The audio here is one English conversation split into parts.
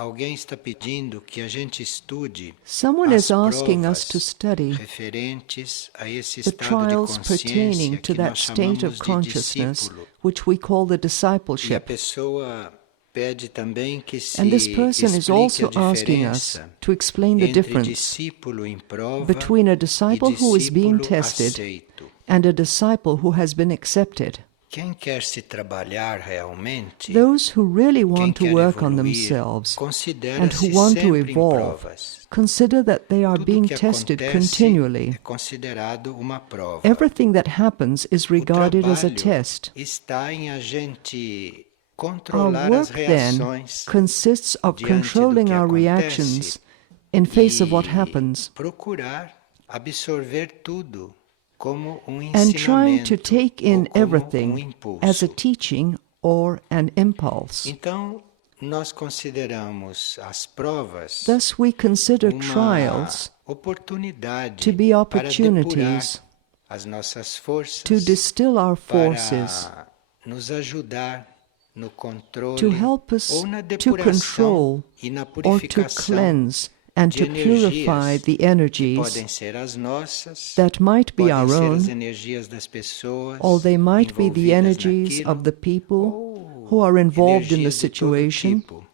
alguém está pedindo que a gente estude Someone as is asking us to provas study referentes a esse the estado de trials pertaining consciência to que nós that state of chamamos de consciousness, discípulo. which we call the E a discipleship. pessoa pede também que And this se person is explique a also asking us diferença to explain the entre difference discípulo em prova between a e disciple who is being discípulo tested aceito. and a disciple who has been accepted. Quem quer se trabalhar realmente, Those who really quem want to quer work on evoluir, themselves and considera-se who want to sempre em evolve provas. consider that they are Tudo being que tested acontece continually. é considerado uma prova. Everything that happens is O regarded as a trabalho test. está em a gente Our controlar as work then reações consists of diante do controlling que our acontece reactions in face of what e happens procurar absorver tudo como and trying to ensinamento take ou in como everything as a impulso. teaching or an impulse. Então, nós consideramos as provas Thus we consider uma trials oportunidade to be para opportunities depurar as nossas forças, to distill our forces, para nos ajudar no controle to help us ou na to depuração control e na or to purificação cleanse and de to purify energias the que energies podem ser as nossas, that might be podem our ser own, as energias das pessoas or they might be the envolvidas energies naquilo, of the people ou who are involved in the energias de todo situation, tipo.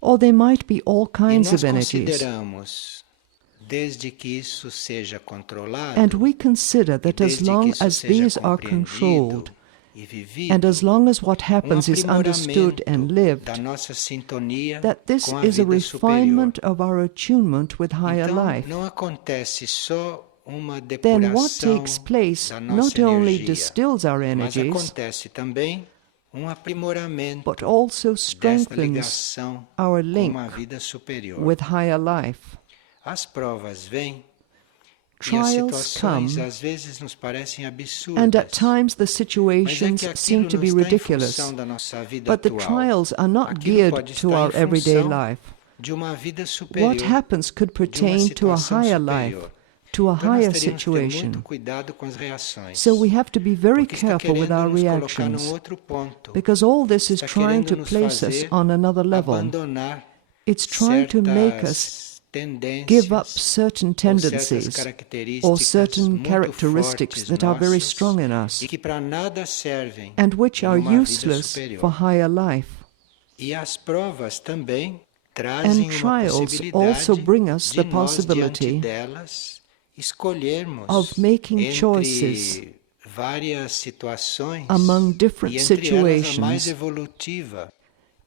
or they might be all E kinds nós of energies. consideramos, desde que isso seja controlado, And we consider e that as desde que long isso as seja these are compreendido controlled, e vivido, and as long as what happens is understood and aprimoramento lived, da nossa sintonia that this com a is a vida superior. refinement of our attunement with higher Então, life. não acontece só uma Then what depuração takes place da not nossa only energia, distills our mas energies, acontece também aprimoramento but also desta strengthens ligação our com link uma vida superior. with higher life. As provas vêm e as Trials situações come, às vezes nos parecem absurdas. and at times the Mas é situations que seem aquilo to não be está em ridiculous, função da nossa vida but the atual. trials are not Aquilo geared pode to estar our em everyday função life. de uma vida superior, What happens could de uma pertain to a situação higher superior. life, to a Então nós higher teríamos que ter muito situation. cuidado com as reações. So we have to be very Porque está careful with querendo our nos colocar num reactions, outro ponto. because all this is Está trying querendo to nos place us fazer on another level. abandonar It's trying to make us certas tendências give up certain ou certas tendencies características or certain muito characteristics fortes that are very nossas strong in us e que para nada servem and which em are uma vida useless superior. for higher life. E as provas também And trazem uma trials possibilidade also bring us de the nós, diante possibility delas, escolhermos of making choices entre várias situações among different e entre elas a mais situations evolutiva,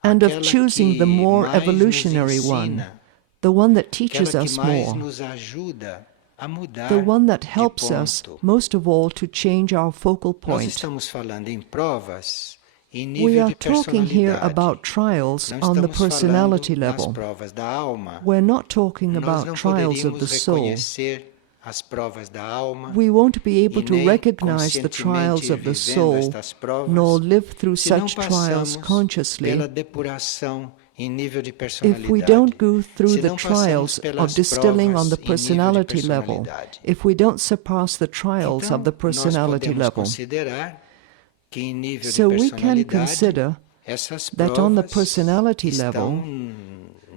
and of aquela choosing the que more mais evolutionary nos one, ensina, the one that aquela teaches que us mais more, nos ajuda a mudar the one that de helps us ponto. most of all to change our focal Nós point. estamos falando em provas em We nível are de talking here personalidade. about trials Não on the estamos personality falando das level. provas da alma. We're not talking Nós about não trials of poderíamos the soul. reconhecer as provas da alma We won't be e able to nem recognize the trials conscientemente of the vivendo soul, estas provas nor live through se não such trials passamos consciously pela depuração em nível de if personalidade. we don't go through Se the não passamos trials pelas of distilling on provas the em nível de personality level, personalidade. if we don't surpass the trials Então, of the nós personality podemos level. considerar que em nível So de we can personalidade consider essas that on the provas personality estão level,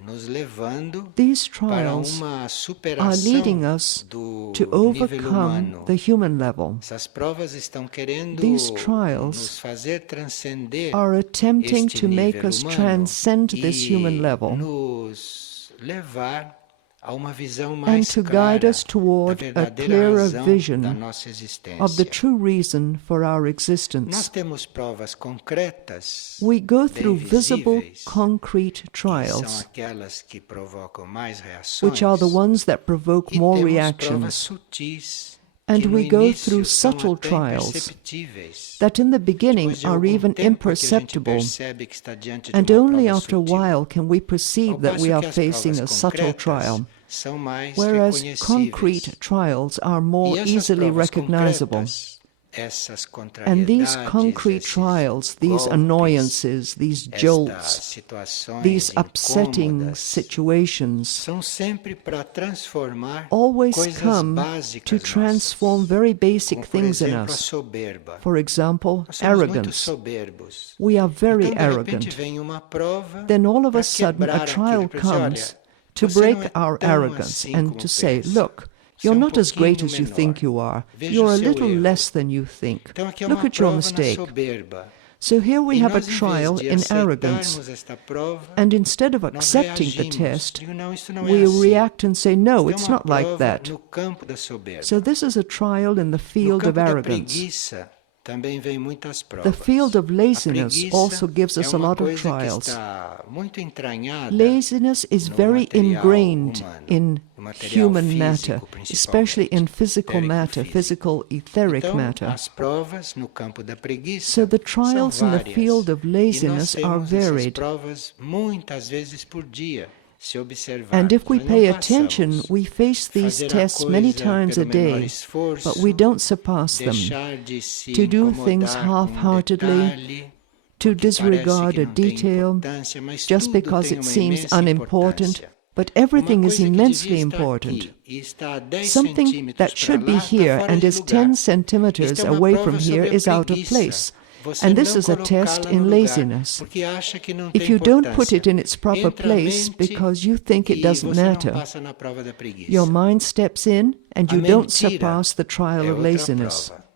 nos levando these para trials uma are superação leading us do to nível overcome humano. the human level. Essas provas estão querendo These nos trials fazer transcender are attempting este to make nível us humano transcend this human e level nos levar a uma visão and mais to clara guide us da toward a verdadeira clearer razão da vision nossa of the existência. true reason for our Nós existence. temos provas concretas, We go bem through visible, visíveis, concrete que são trials, aquelas que provocam mais reações, which are the ones that provoke e more temos provas reactions. sutis, And que no we go início through são subtle até trials imperceptíveis. that in the beginning Depois de are algum even tempo é que a gente imperceptible, percebe que está diante de and uma only prova after a sutil. while can we perceive Ao that passo we are que as facing provas a subtle concretas trial, são mais whereas reconhecíveis. concrete trials are E more essas easily provas recognizable. concretas essas And these contrariedades, concrete esses trials, these golpes, annoyances, these estas jolts, situações these upsetting incômodas, situations são sempre para transformar always coisas come to básicas transform nossas, very basic como por things in exemplo a us. soberba. For example, Nós somos muito arrogance. soberbos. We are very Então, de repente, arrogant. vem uma prova Then all of para a sudden a quebrar trial aquilo, para dizer, comes olha, to você não break é our tão arrogance assim and como to say, pensa. look, Você you're é not as great pouquinho as you menor. think you are. Veja You're o a seu little erro. less than you think. Então aqui é Look uma at your prova na mistake. soberba. So here we E have a nós, em vez trial de in arrogance. aceitarmos esta prova, And instead of nós accepting the reagimos. test, Digo, não, isso não é we assim. react and say, no, Isto é it's uma not like prova that. no campo da soberba. So this is a trial in the No field of campo da arrogance. preguiça também vem muitas provas. The field of A laziness preguiça also gives us é a uma lot of coisa que trials. está muito entranhada Laziness is no very material ingrained humano, in no material human físico, matter, principalmente, especially in physical etérico matter, físico. physical etheric Então, matter. as provas no campo da preguiça So the são trials in the várias. field of E nós laziness are temos essas varied. provas muitas vezes por dia, se observarmos. And if we Nós não pay attention, passamos. we face these Fazer a tests many coisa times a pelo menor day, esforço, but we don't surpass them. deixar de se To do things incomodar com half-heartedly, detalhe, to que parece disregard que a não tem detail, importância, mas just tudo because tem it uma seems imensa unimportant, importância. but everything Uma is coisa que immensely devia estar important. aqui e está a 10 Something centímetros that para should be lá está here fora and de is lugar. 10 centimeters Isto é uma away prova from here sobre a is out of preguiça. place. Você And this não is a test colocá-la in no lugar, laziness. porque acha que não If tem you don't put importância. it in its proper Entra a place mente because you think it e doesn't você não matter, passa na prova da preguiça. your mind steps in and A you don't mentira surpass the trial é of outra laziness. prova.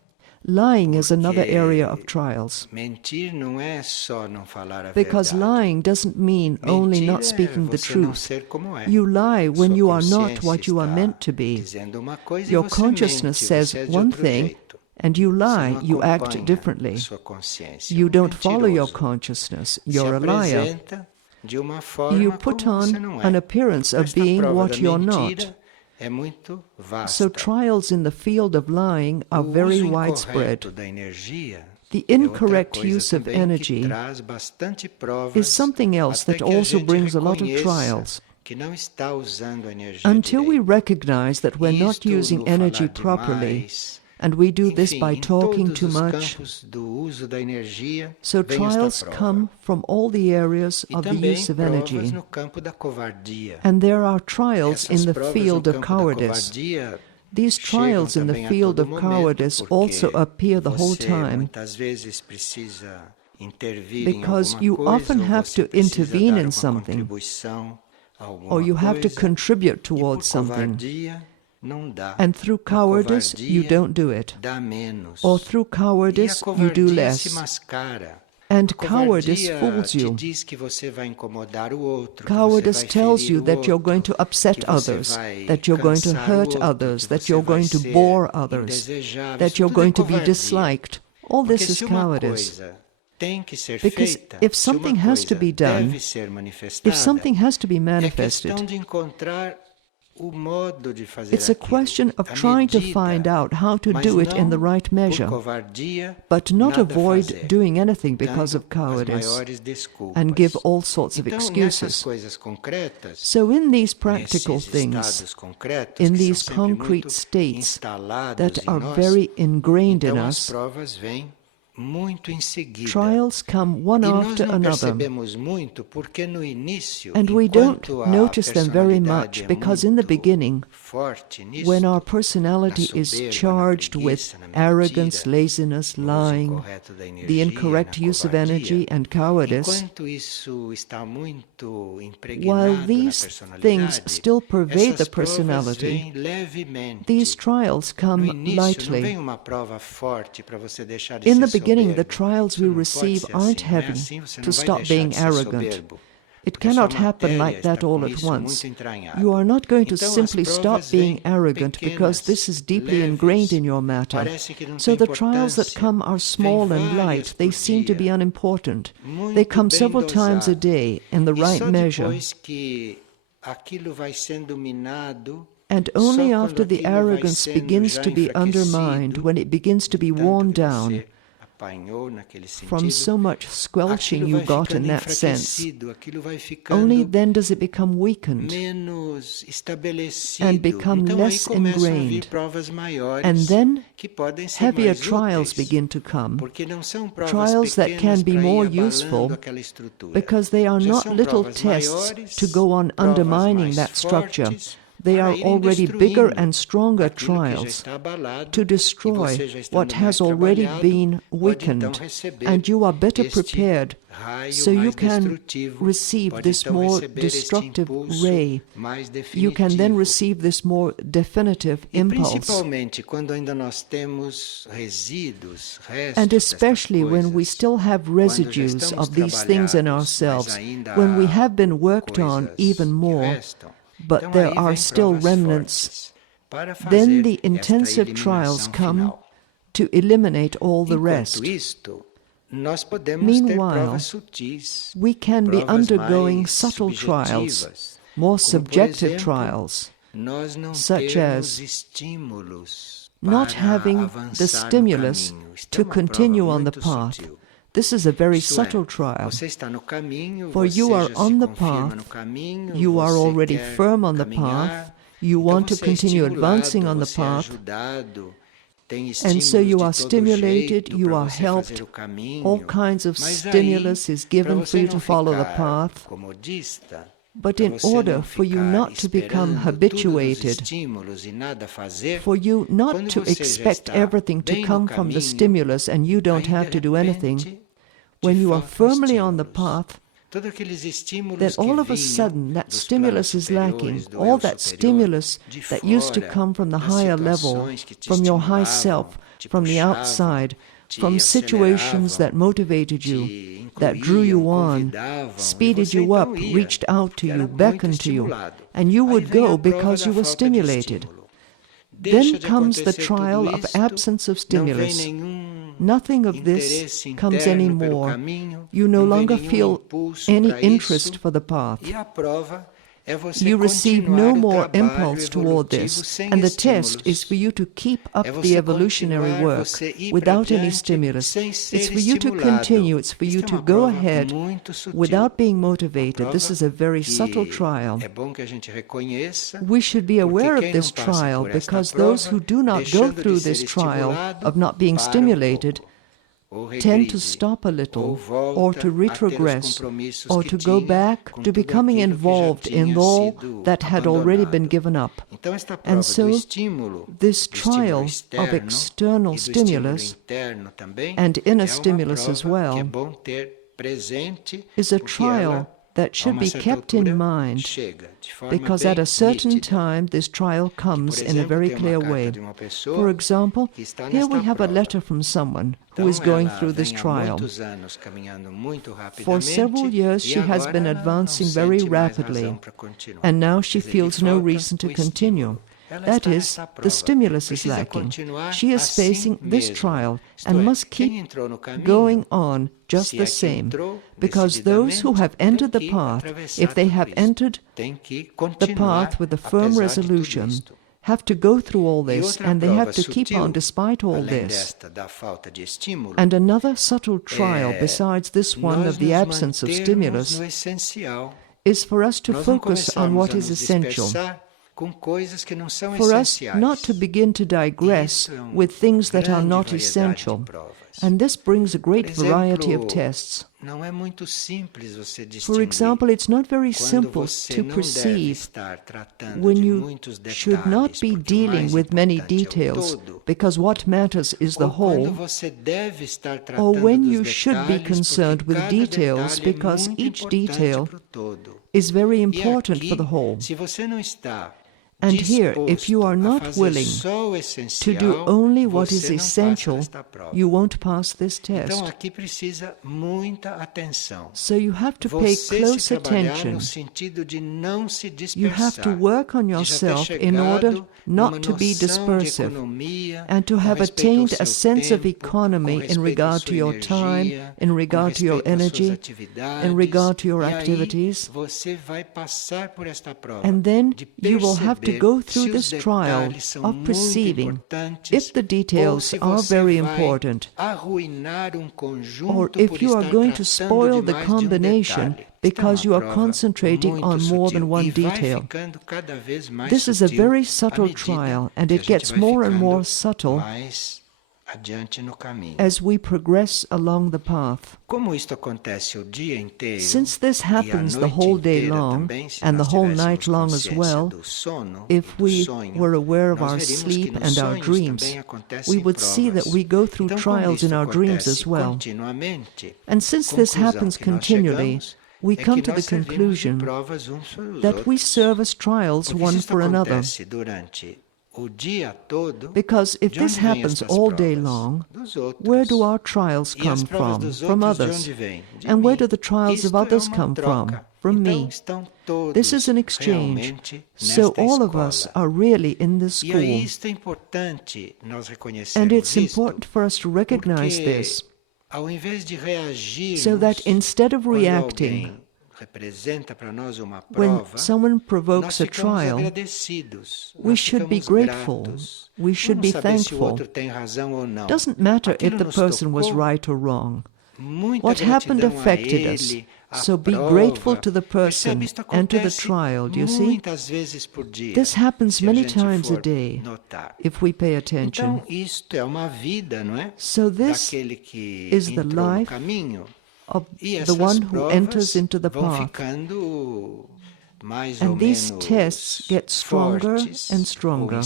Lying is another Porque area of trials. mentir não é só não falar a Because verdade. lying doesn't mean only Mentir not speaking the você não truth. ser como é. You lie when Sua you are not consciência what you are está meant to be. dizendo uma coisa Your e você consciousness mente, says você é de one outro thing, jeito. and you Você lie, não you act acompanha differently. a sua consciência. You Um don't follow your mentiroso consciousness. se You're a liar. apresenta de uma forma You put como você on não an é. appearance of Esta being prova what da you're mentira not. é muito vasta. So trials in the field of lying are O very uso widespread. incorreto da energia The é outra incorrect coisa use of também que energy traz bastante provas is something else até that que a also gente brings a lot of reconheça trials. que não está usando a energia Until we direito. recognize that we're not Isto using no energy falar properly, demais. and we do this Enfim, by em talking todos too os much. campos do uso da energia So vem trials esta prova. come from all the areas E of the também use of provas energy. no campo da covardia. And there are trials Essas in the provas field no of campo da cowardice. covardia These chegam trials in the também a field todo of momento, cowardice porque also appear the whole você time, muitas vezes precisa intervir because em you alguma coisa, often ou have você to precisa intervene dar in uma something, contribuição a alguma or you have to coisa, contribute e por towards something. covardia não dá. And through A cowardice, you covardia don't do it. dá menos. Or through E a cowardice, you do covardia se less. mascara. And A cowardice covardia fools te you. diz que você vai incomodar o outro, que Cowardice você vai tells ferir you o that you're outro, going to upset que você others, vai that you're going to cansar o hurt outro, others, que that você you're vai going to ser bore others, indesejável. that Isso you're tudo é going to be covardia. disliked. All Porque this is se uma cowardice. coisa tem que ser Because feita, if se uma something has to coisa be done, deve ser manifestada, if something has to be é manifested, questão de encontrar o modo de fazer it's a aquilo, question of a trying to medida, find out how to mas do it in the não right measure, por covardia, but not nada avoid fazer, doing anything because of dando as cowardice maiores desculpas. and give all sorts of Então, nessas excuses. coisas concretas, So in these practical nesses things, estados concretos, in que são these sempre concrete muito states instalados that em are nós, very ingrained in então as us, provas vêm muito em seguida. trials come one E nós after não another. percebemos muito porque no início, And we don't enquanto a notice them very personalidade much é because in the muito beginning, forte nisso, when our personality na is soberba, charged na with preguiça, na arrogance, mentira, laziness, no uso lying, incorreto da energia, the incorrect na use of covardia, energy and cowardice, enquanto isso está muito while impregnado na these things personalidade, still pervade the essas provas personality, vêm levemente. these trials No come início não lightly. vem uma prova forte para você deixar de In ser the beginning, the soberbo. trials Isso we não pode receive ser aren't assim, não é heavy assim, você to não vai stop deixar being de ser arrogant. soberbo. It Porque a sua cannot happen matéria like that está all com at isso once. muito entranhado. You are not going to Então, as simply stop provas being vêm arrogant because pequenas, this is deeply leves, ingrained in your matter. parece que não So tem the trials that importância. come are small Vêm and várias light. They por seem to be dia, unimportant. muito They come bem several times a dosado. day in the E right só measure. depois que aquilo vai sendo minado, And only só after quando the aquilo vai arrogance sendo begins já to be undermined, enfraquecido, when it begins to be tanto worn que down, você from so much squelching aquilo you vai got in ficando that sense. enfraquecido, aquilo vai Only ficando then does it become weakened menos estabelecido. and become Então less aí começam a vir ingrained. provas maiores And then que podem ser heavier mais trials úteis, begin to come, porque não são provas trials that pequenas can be para ir more abalando useful aquela estrutura. because they are Já not são little provas tests maiores, to go on provas undermining mais that structure. fortes, They para are irem already bigger destruindo and stronger aquilo que já trials está abalado, to e destroy você já estando what mais has already trabalhado, been pode então weakened, receber and you are better este prepared raio so you mais can destrutivo, receive pode this então more receber este destructive impulso ray. mais You can then definitivo. receive this more definitive E impulse. principalmente quando ainda nós temos resíduos, restos And destas especially when we coisas, still have quando já residues estamos of these things in trabalhados, mas ourselves, ainda when we há have been worked on coisas even que more, restam, but então there aí are vem still provas remnants, fortes para then fazer the esta intensive trials eliminação come final. to eliminate all the Enquanto rest. isto, nós podemos ter Meanwhile, provas sutis, we can be provas undergoing mais subtle trials, subjetivas, more como por subjective exemplo, trials, nós não such termos as estímulos not para having the avançar no stimulus caminho. Isto to é uma prova continue on the muito path. sutil. This is a very Isto é, subtle trial. você está no caminho, For você you are já se on the confirma path, no caminho, you are você already quer firm on the caminhar, path, you então want to você é continue estimulado, advancing on the você é path, ajudado, tem and so estímulos you de are todo stimulated, jeito you para are você helped, fazer o caminho, all kinds of mas aí, stimulus is para given for você you não to follow the ficar path. comodista, But para in você order não for you ficar not to become esperando tudo dos habituated, estímulos e nada fazer, for you not quando to você já expect está everything to bem no come from the caminho, stimulus and you don't aí have de to do anything, repente when te you are faltam firmly on the estímulos. path, Todos aqueles estímulos then que all of a vinham sudden that dos stimulus planos is lacking. superiores, do All eu that superior, stimulus de that used to fora, come from the das higher level, situações que te from your high estimulavam, self, te from the puxavam, outside, te from situations that aceleravam, motivated you, te that drew you incluíam, on, convidavam, e speeded você you então up, ia, reached out to que era you, muito beckoned to you, estimulado. and you Aí would vem a go prova because da you were falta de stimulated. estímulo. Then Deixa de comes the acontecer trial tudo of isto, absence of não vem stimulus. nenhum Nothing of this interesse comes interno pelo anymore. caminho, You no não vem longer nenhum feel impulso any para interest isso, for the path. e a prova é você You receive continuar no o more trabalho impulse toward evolutivo this, sem and the test estímulos. is for you to keep up É the você evolutionary continuar, work você ir without para any diante stimulus. sem ser It's for you to estimulado. continue, it's for you Isto é to uma go prova ahead muito sutil. without being Uma motivated. This prova is a very subtle que trial. é bom que a gente reconheça, We should be porque aware of quem this não passa trial por esta because those prova, who do not go deixando through de ser this trial estimulado, of not being para stimulated pouco, ou tend to regride, stop a ou little, volta or to a ter os retrogress, compromissos or que to go tinha back com to tudo becoming aquilo que já involved in tinha all sido that had already been abandonado. given up. Então esta And prova do so, estímulo, this do estímulo trial of externo external e do estímulo stimulus interno também, and inner é uma stimulus as prova que é well bom ter presente, is a porque ela, trial that a should uma be certa kept in altura, mind, chega de forma because bem at a certain nítida. time this trial Por comes in a exemplo, very tem uma clear carta way. de uma For pessoa example, que está here we nesta have a prova. letter from someone who Então is going ela through this vem há trial. muitos anos caminhando muito For several rapidamente years e she has agora been ela não advancing very sente mais rapidly, razão para continuar. and now she Quer dizer, lhe feels no falta reason to o continue. estímulo. Ela That está is, nesta the prova. stimulus is Precisa lacking. continuar She is assim facing this mesmo. trial Isto and é, must quem keep entrou no caminho, going on just se the é que same, entrou because those who have decididamente, entered the tem que path, atravessar if they tudo have isto. entered Tem que the continuar path with a firm apesar de tudo resolution, isto. have to go through all E this, outra and they prova have to keep on sutil, despite all além this. desta da falta de estímulo, And another subtle trial, é besides this one nós of the nos absence of mantermos stimulus, no essencial. is for us to Nós não focus on começarmos what a is nos essential, dispersar com coisas que não são for us essenciais. not to begin to digress Isso é with things that are grande not variedade essential. de provas. And this brings a Por great variety of exemplo, tests. não é muito simples você For distinguir example, it's not very quando simple você to não deve perceive estar tratando when de you muitos should not detalhes, be porque o dealing mais with many importante é o details, todo, because what matters is the ou quando whole, você deve estar or tratando when dos you should be detalhes, concerned porque with cada details, detalhe é because muito each importante detail para o todo. is very E important for the aqui, whole. se você não está And here, if you are disposto a not fazer willing só o to essencial, do only what is você não passa essential, nesta prova. you won't pass this test. Então aqui precisa muita atenção. So you have to pay Você close se trabalhar attention. no sentido de não se You have to dispersar, work on de já ter yourself in order chegado not numa to be noção de dispersive, economia, and to com have respeito ao attained a seu sense of tempo, com economy in respeito à regard to sua your time, energia, in com regard to your respeito às suas energy, atividades, in regard to your e aí activities. você vai passar por esta prova And then de you will have to go through this trial of perceiving if the details are very important, or if you are going to spoil the combination because you are concentrating on more than one detail. This is a very subtle trial, and it gets more and more subtle as we progress along the path. Since this happens the whole day long, and the whole night long as well, if we were aware of our sleep and our dreams, we would see that we go through trials in our dreams as well. And since this happens continually, we come to the conclusion that we serve as trials one for another. Because if this happens all day long, where do our trials come from? From others. And where do the trials of others come from? From me. This is an exchange. So all of us are really in this school. And it's important for us to recognize this, so that instead of reacting when someone provokes a trial, we should be grateful, we should be thankful. Doesn't matter if the person was right or wrong. What happened affected us, so be grateful to the person and to the trial, you see? This happens many times a day, if we pay attention. So this is the life of the one who enters into the path. And these tests get stronger and stronger,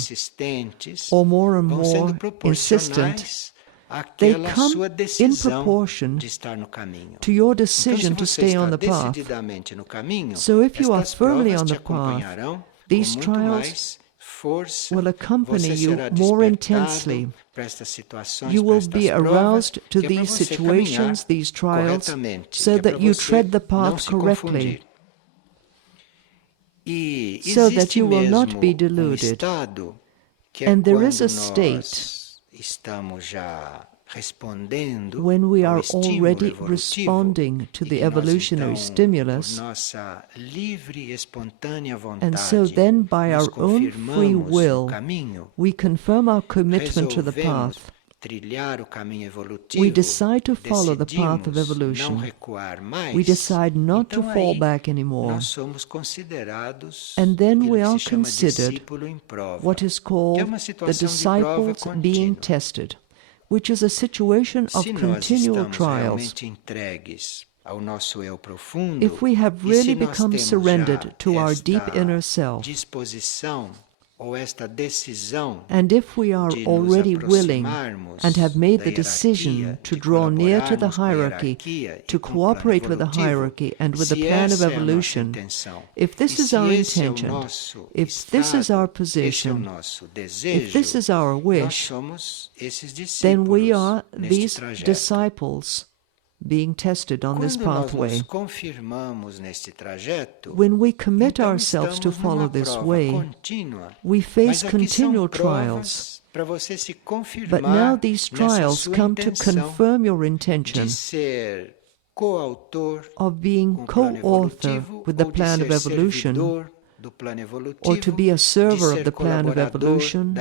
or more and more insistent. They come in proportion to your decision to stay on the path. So if you are firmly on the path, these trials will accompany you more intensely. You will be aroused to these situations, these trials, so that you tread the path correctly, so that you will not be deluded. And there is a state when we are already responding to the evolutionary stimulus, and so then by our own free will we confirm our commitment to the path. We decide to follow the path of evolution. We decide not to fall back anymore. And then we are considered what is called the disciples being tested, which is a situation of continual trials. If we have really become surrendered to our deep inner self, and if we are already willing and have made the decision to draw near to the hierarchy, to cooperate with the hierarchy and with the plan of evolution, if this is our intention, if this is our position, if this is our wish, then we are these disciples being tested on this pathway. When we commit ourselves to follow this way, we face continual trials. But now these trials come to confirm your intention of being co-author with the plan of evolution, or to be a server of the plan of evolution,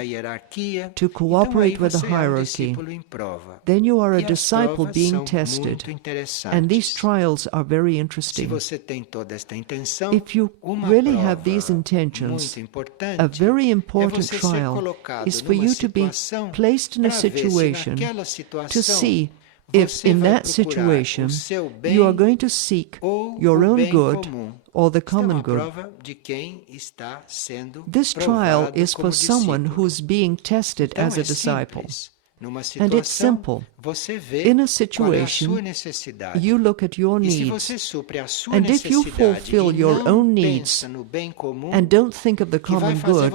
to cooperate with the hierarchy. Then you are a disciple being tested, and these trials are very interesting. If you really have these intentions, a very important trial is for you to be placed in a situation to see if in that situation you are going to seek your own good or the common good. This trial is for someone who is being tested as a disciple. And it's simple. In a situation, you look at your needs, and if you fulfill your own needs and don't think of the common good,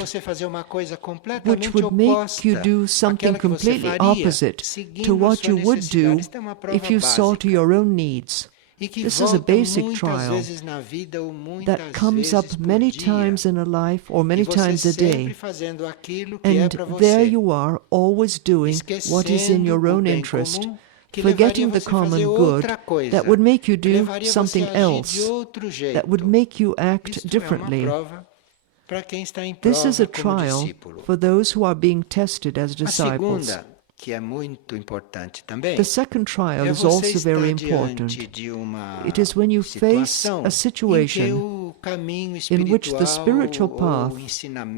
which would make you do something completely opposite to what you would do if you saw to your own needs. This is a basic trial that comes up many times in a life or many times a day. And there you are, always doing what is in your own interest, forgetting the common good that would make you do something else, that would make you act differently. This is a trial for those who are being tested as disciples. The second trial is also very important. It is when you face a situation in which the spiritual path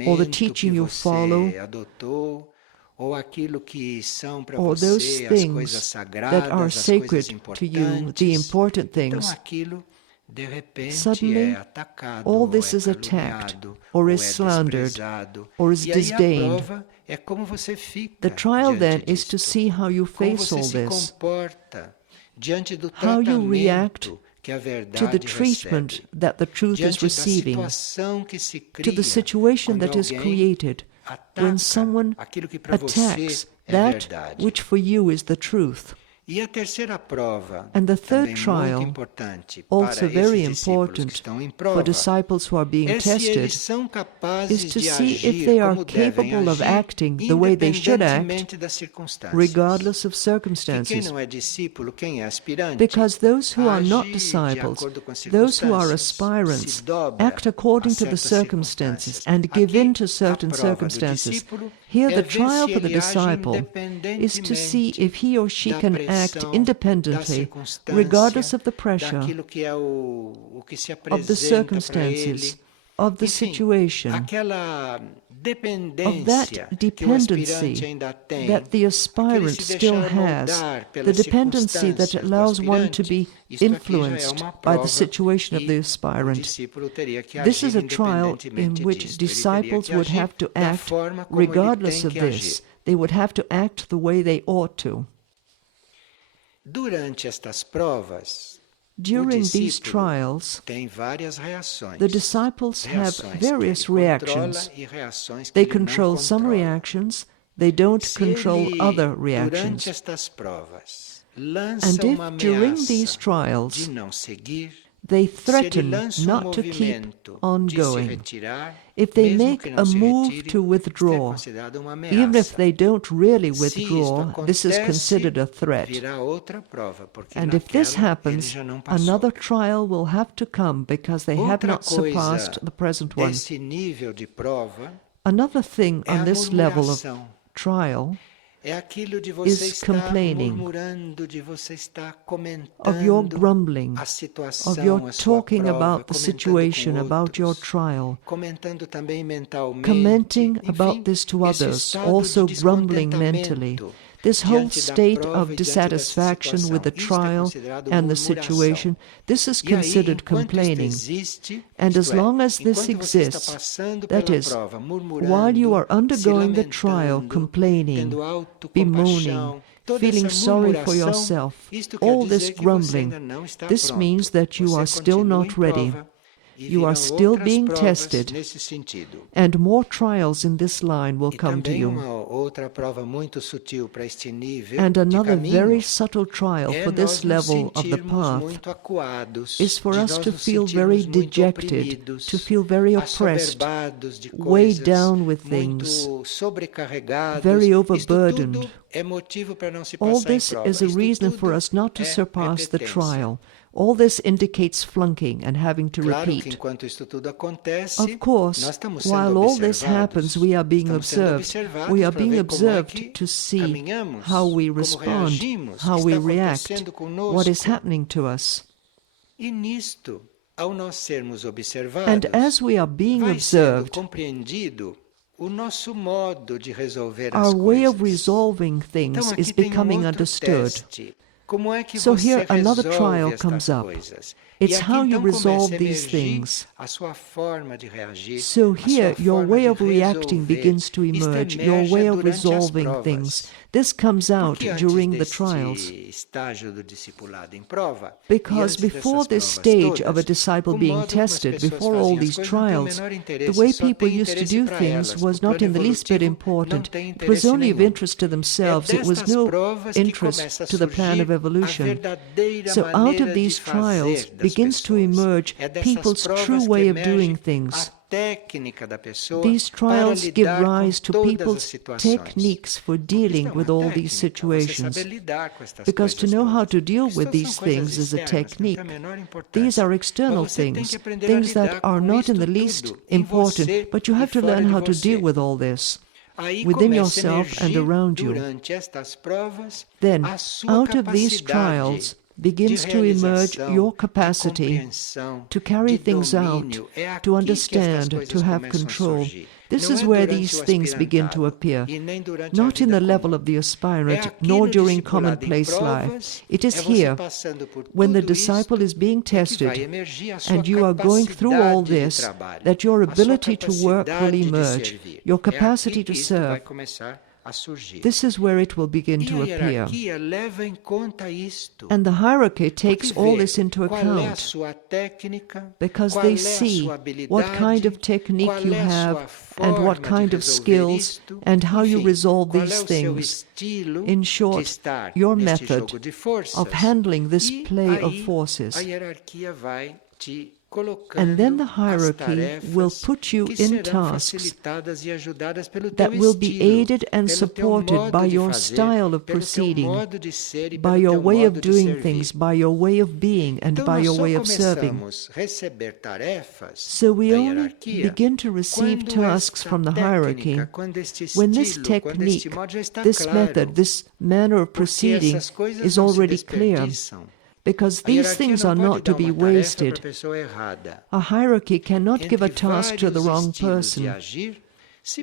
or the teaching you follow or those things that are sacred to you, the important things, suddenly all this is attacked or is slandered or is disdained. The trial then is to see how you face all this, how you react to the treatment that the truth is receiving, to the situation that is created when someone attacks that which for you is the truth. And the third trial, also very important for disciples who are being tested, is to see if they are capable of acting the way they should act, regardless of circumstances. Because those who are not disciples, those who are aspirants, act according to the circumstances and give in to certain circumstances. Here the trial for the disciple is to see if he or she can act independently, regardless of the pressure, of the circumstances, of the situation, of that dependency that the aspirant still has, the dependency that allows one to be influenced by the situation of the aspirant. This is a trial in which disciples would have to act regardless of this. They would have to act the way they ought to. During these trials, the disciples have various reactions. They control some reactions, they don't control other reactions. And if during these trials they threaten not to keep on going, if they make a move to withdraw, even if they don't really withdraw, this is considered a threat. And if this happens, another trial will have to come because they have not surpassed the present one. Another thing on this level of trial is complaining, of your grumbling, of your talking about the situation, about your trial, commenting about this to others, also grumbling mentally. This whole state of dissatisfaction with the trial and the situation, this is considered complaining. And as long as this exists, that is, while you are undergoing the trial, complaining, bemoaning, feeling sorry for yourself, all this grumbling, this means that you are still not ready. You are still being tested, and more trials in this line will come to you. And another very subtle trial for this level of the path is for us to feel very dejected, to feel very oppressed, weighed down with things, very overburdened. All this is a reason for us not to surpass the trial. All this indicates flunking and having to repeat. Of course, while all this happens, we are being observed. We are being observed to see how we respond, how we react, what is happening to us. And as we are being observed, our way of resolving things is becoming understood. So here another trial comes up. It's how you resolve these things. So here your way of reacting begins to emerge, your way of resolving things. This comes out during the trials. Because before this stage of a disciple being tested, before all these trials, the way people used to do things was not in the least bit important. It was only of interest to themselves. It was no interest to the plan of evolution. So out of these trials begins to emerge people's true way of doing things. These trials give rise to people's techniques for dealing with all these situations. Because to know how to deal with these things is a technique. These are external things, things that are not in the least important, but you have to learn how to deal with all this within yourself and around you. Then, out of these trials begins to emerge your capacity to carry things out, to understand, to have control. This is where these things begin to appear, not in the level of the aspirant, nor during commonplace life. It is here, when the disciple is being tested, and you are going through all this, that your ability to work will emerge, your capacity to serve. This is where it will begin to appear. And the hierarchy takes all this into account, because they see what kind of technique you have, and what kind of skills, and how you resolve these things. In short, your method of handling this play of forces. And then the hierarchy will put you in tasks that will be aided and supported by your style of proceeding, by your way of doing things, by your way of being, and by your way of serving. So we only begin to receive tasks from the hierarchy when this technique, this method, this manner of proceeding is already clear. Because these things are not to be wasted. A hierarchy cannot give a task to the wrong person.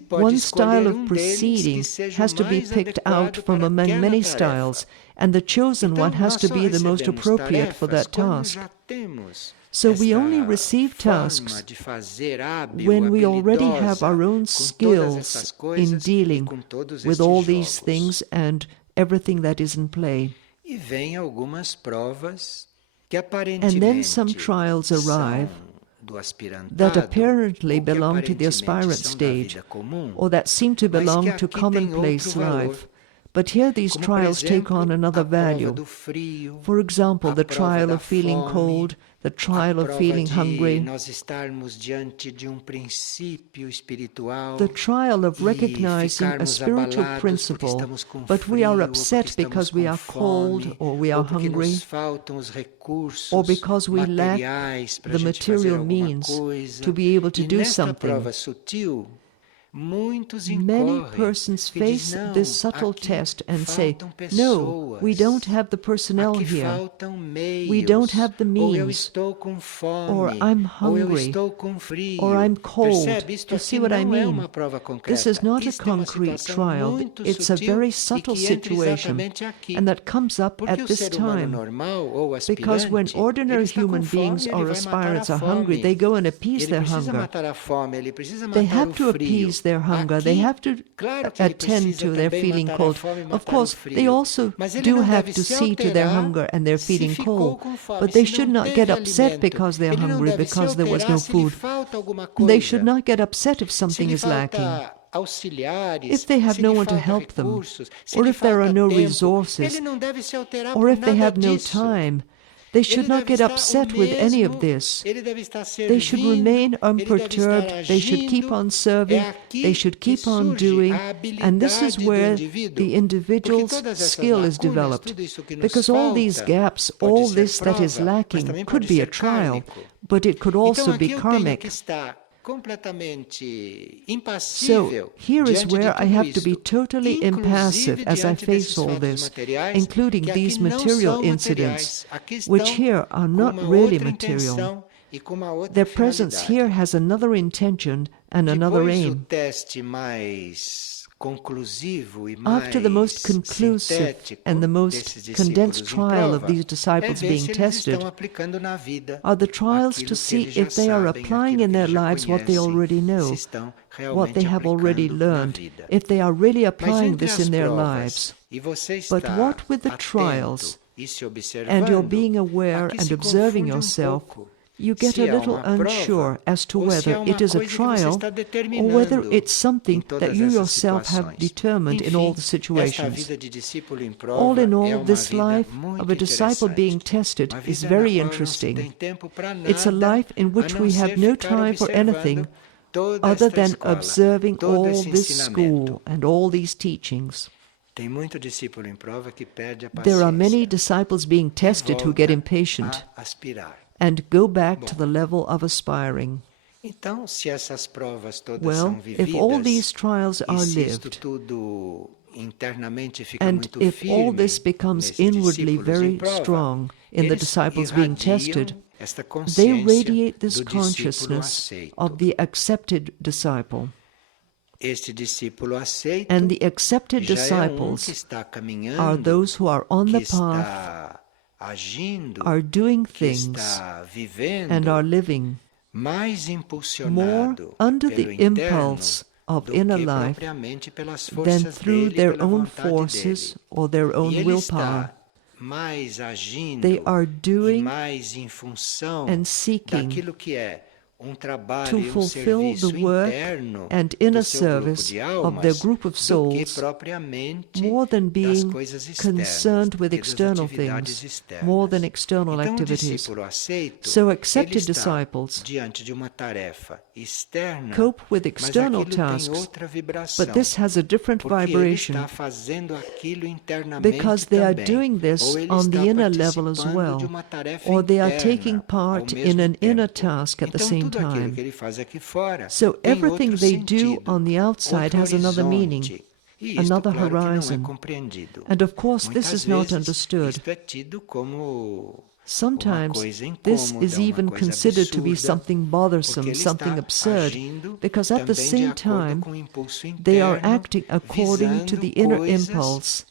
One style of proceeding has to be picked out from among many styles, and the chosen one has to be the most appropriate for that task. So we only receive tasks when we already have our own skills in dealing with all these things and everything that is in play. And then some trials arrive that apparently belong to the aspirant stage, or that seem to belong to commonplace life. But here these trials take on another value. For example, the trial of feeling cold, the trial of feeling hungry, the trial of recognizing a spiritual principle, but we are upset because we are cold, or we are hungry, or because we lack the material means to be able to do something. Many persons face this subtle test and say, no, we don't have the personnel here, we don't have the means, or I'm hungry, or I'm cold. You see what I mean? This is not a concrete trial, it's a very subtle situation, and that comes up at this time. Because when ordinary human beings or aspirants are hungry, they go and appease their hunger. They have to appease their hunger. They have to attend to their feeling cold. Of course, they also do have to see to their hunger and their feeling cold. But they should not get upset because they are hungry, because there was no food. They should not get upset if something is lacking. If they have no one to help them, or if there are no resources, or if they have no time, they should not get upset with any of this. They should remain unperturbed, they should keep on serving, they should keep on doing, and this is where the individual's skill is developed. Because all these gaps, all this that is lacking, could be a trial, but it could also be karmic. So, here is where I have to be totally impassive as I face all this, including these material incidents, which here are not really material. Their presence here has another intention and another aim. After the most conclusive and the most condensed trial of these disciples being tested are the trials to see if they are applying in their lives what they already know, what they have already learned, if they are really applying this in their lives. But what with the trials, and your being aware and observing yourself, you get a little unsure as to whether it is a trial or whether it's something that you yourself have determined in all the situations. All in all, this life of a disciple being tested is very interesting. It's a life in which we have no time for anything other than observing all this school and all these teachings. There are many disciples being tested who get impatient and go back to the level of aspiring. Well, if all these trials are lived, and if all this becomes inwardly very strong in the disciples being tested, they radiate this consciousness of the accepted disciple. And the accepted disciples are those who are on the path, are doing things, and are living more under the impulse of inner life than through their own forces or their own willpower. They are doing and seeking to fulfill the work and inner service of their group of souls more than being concerned with external things, more than external activities. So accepted disciples cope with external tasks, but this has a different vibration because they are doing this on the inner level as well, or they are taking part in an inner task at the same time. So everything they do on the outside has another meaning, another horizon. And of course this is not understood. Sometimes this is even considered to be something bothrsome, something absurd, because at the same time they are acting according to the inner impulse,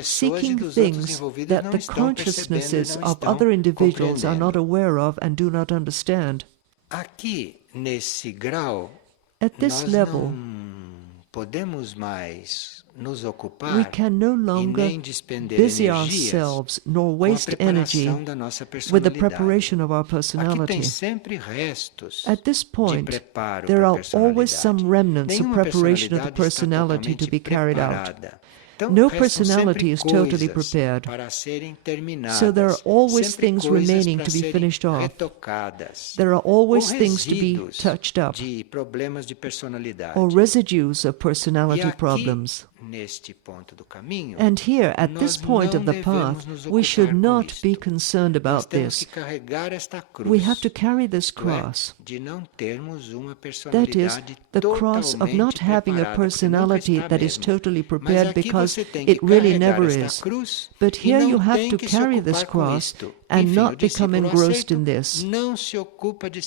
seeking things that the consciousnesses of other individuals are not aware of and do not understand. At this level, we can no longer busy ourselves nor waste energy with the preparation of our personality. At this point, there are always some remnants of preparation of the personality to be carried out. No personality is totally prepared, so there are always things remaining to be finished off. There are always things to be touched up, or residues of personality problems. And here, at this point of the path, we should not be concerned about this. We have to carry this cross. That is, the cross of not having a personality that is totally prepared, because it really never is. But here you have to carry this cross and not become engrossed in this.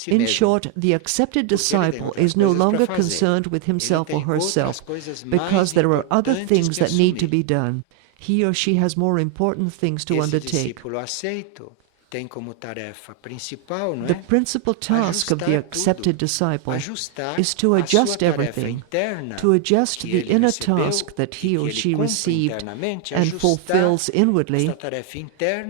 In short, the accepted disciple is no longer concerned with himself or herself, because there are other things that need to be done. He or she has more important things to undertake. The principal task of the accepted disciple is to adjust everything, to adjust the inner task that he or she received and fulfills inwardly,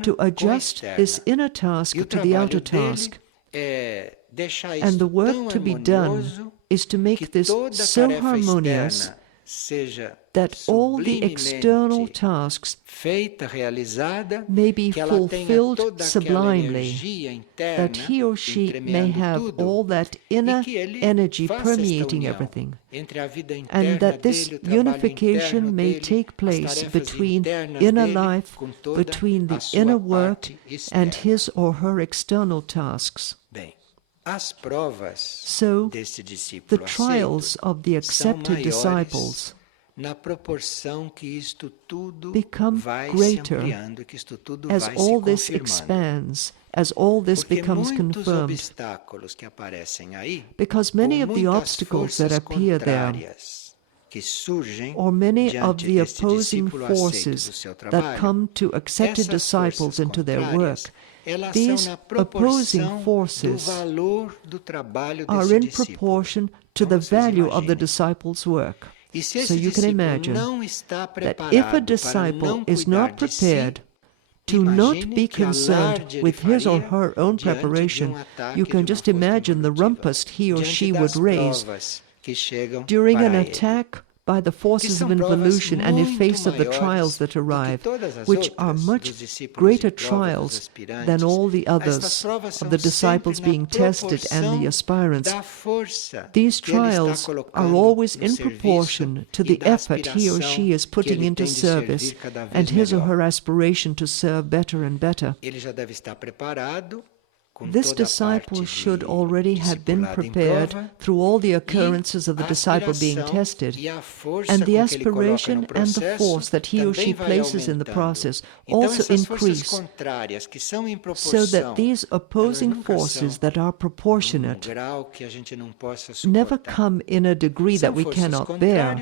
to adjust this inner task to the outer task. And the work to be done is to make this so harmonious that all the external tasks may be fulfilled sublimely, that he or she may have all that inner energy permeating everything, and that this unification may take place between inner life, between the inner work, and his or her external tasks. So, the trials of the accepted disciples become greater as all this expands, as all this becomes confirmed, because many of the obstacles that appear there, or many of the opposing forces that come to accepted disciples into their work, these opposing forces are in proportion to the value of the disciple's work. So you can imagine that if a disciple is not prepared to not be concerned with his or her own preparation, you can just imagine the rumpus he or she would raise during an attack by the forces of involution and in face of the trials that arrive, which are much greater trials than all the others of the disciples being tested and the aspirants. These trials are always in proportion to the effort he or she is putting into service and his or her aspiration to serve better and better. This disciple should already have been prepared through all the occurrences of the disciple being tested, and the aspiration and the force that he or she places in the process also increase, so that these opposing forces that are proportionate never come in a degree that we cannot bear.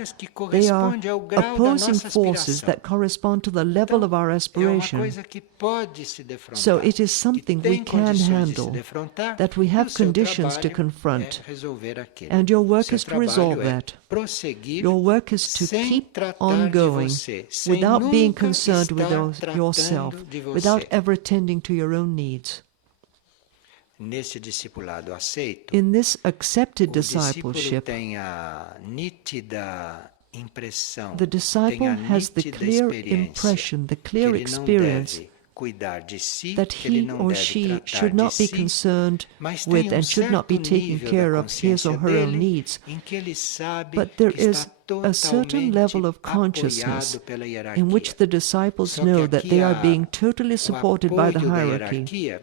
They are opposing forces that correspond to the level of our aspiration. So it is something we can handle, that we have conditions to confront, and your work is to resolve that. Your work is to keep on going without being concerned with yourself, without ever attending to your own needs. In this accepted discipleship, the disciple has the clear impression, the clear experience that he or she should not be concerned with and should not be taking care of his or her own needs, but there is a certain level of consciousness in which the disciples know that they are being totally supported by the hierarchy,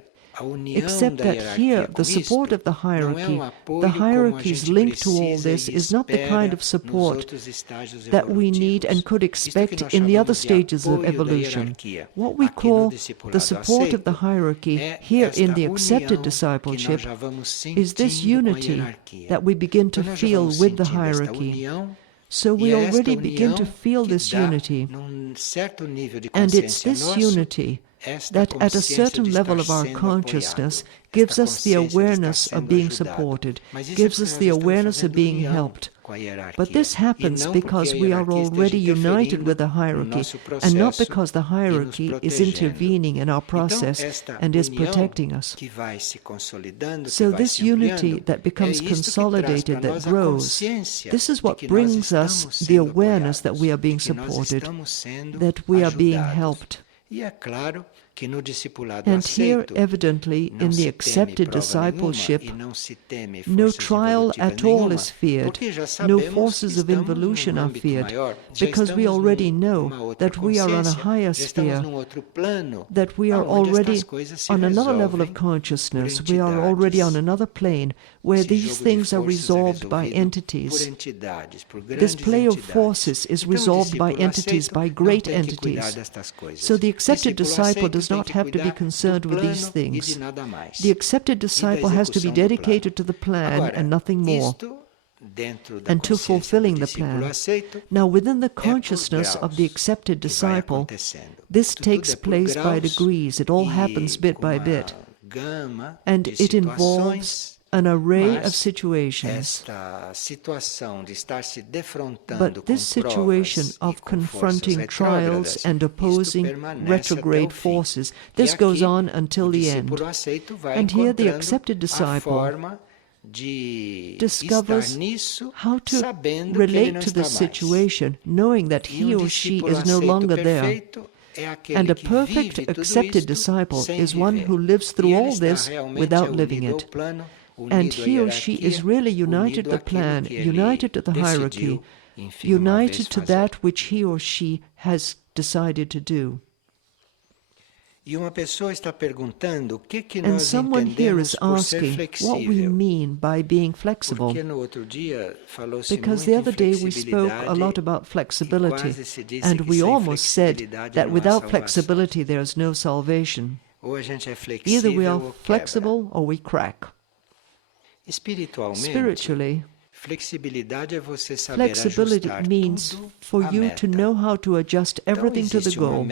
except that here the support of the hierarchy's link to all this is not the kind of support that we need and could expect in the other stages of evolution. What we call the support of the hierarchy here in the accepted discipleship is this unity that we begin to feel with the hierarchy. So we already begin to feel this unity, and it's this unity that at a certain level of our consciousness gives us the awareness of being supported, gives us the awareness of being helped. But this happens because we are already united with the hierarchy, and not because the hierarchy is intervening in our process and is protecting us. So this unity that becomes consolidated, that grows, this is what brings us the awareness that we are being supported, that we are being helped. And here, evidently, in the accepted discipleship, no trial at all is feared, no forces of involution are feared, because we already know that we are on a higher sphere, that we are already on another level of consciousness, we are already on another plane, where these things are resolved by entities. This play of forces is resolved by entities, by great entities. So the accepted disciple does not have to be concerned with these things. The accepted disciple has to be dedicated to the plan and nothing more, and to fulfilling the plan. Now, within the consciousness of the accepted disciple, this takes place by degrees. It all happens bit by bit, and it involves an array of situations. But this situation of confronting trials and opposing retrograde forces, this goes on until the end. And here the accepted disciple discovers how to relate to this situation, knowing that he or she is no longer there. And a perfect accepted disciple is one who lives through all this without living it. And he or she is really united to the plan, united to the hierarchy, united to that which he or she has decided to do. And someone here is asking what we mean by being flexible. Because the other day we spoke a lot about flexibility, and we almost said that without flexibility there is no salvation. Either we are flexible or we crack. Spiritually, flexibility means for you to know how to adjust everything to the goal.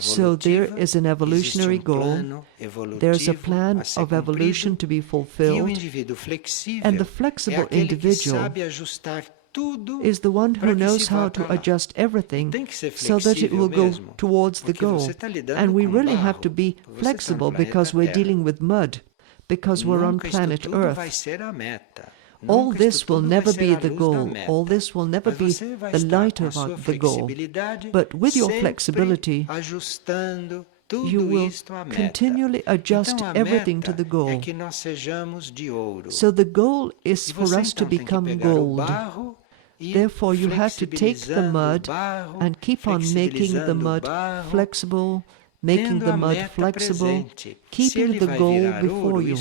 So there is an evolutionary goal, there's a plan of evolution to be fulfilled, and the flexible individual is the one who knows how to adjust everything so that it will go towards the goal. And we really have to be flexible because we're dealing with mud, because we're on planet Earth. All this will never be the goal. All this will never be the light of the goal. But with your flexibility, you will continually adjust everything to the goal. So the goal is for us to become gold. Therefore, you have to take the mud and keep on making the mud flexible, making the mud flexible, keeping the goal before you.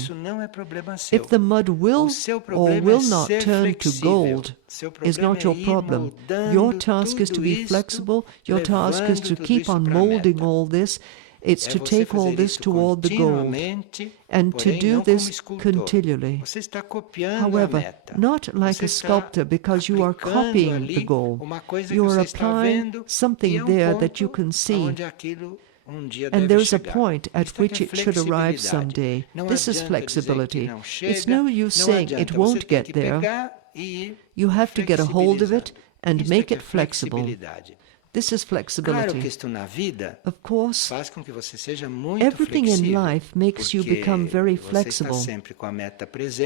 If the mud will or will not turn to gold, is not your problem. Your task is to be flexible. Your task is to keep on molding all this. It's to take all this toward the goal, and to do this continually. However, not like a sculptor, because you are copying the goal. You are applying something there that you can see, and there's a point at which it should arrive someday. This is flexibility. It's no use saying it won't get there. You have to get a hold of it and make it flexible. This is flexibility. Of course, everything in life makes you become very flexible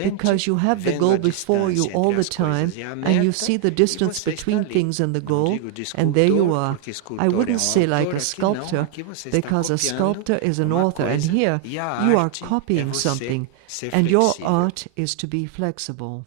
because you have the goal before you all the time, and you see the distance between things and the goal, and there you are. I wouldn't say like a sculptor, because a sculptor is an author, and here you are copying something, and your art is to be flexible.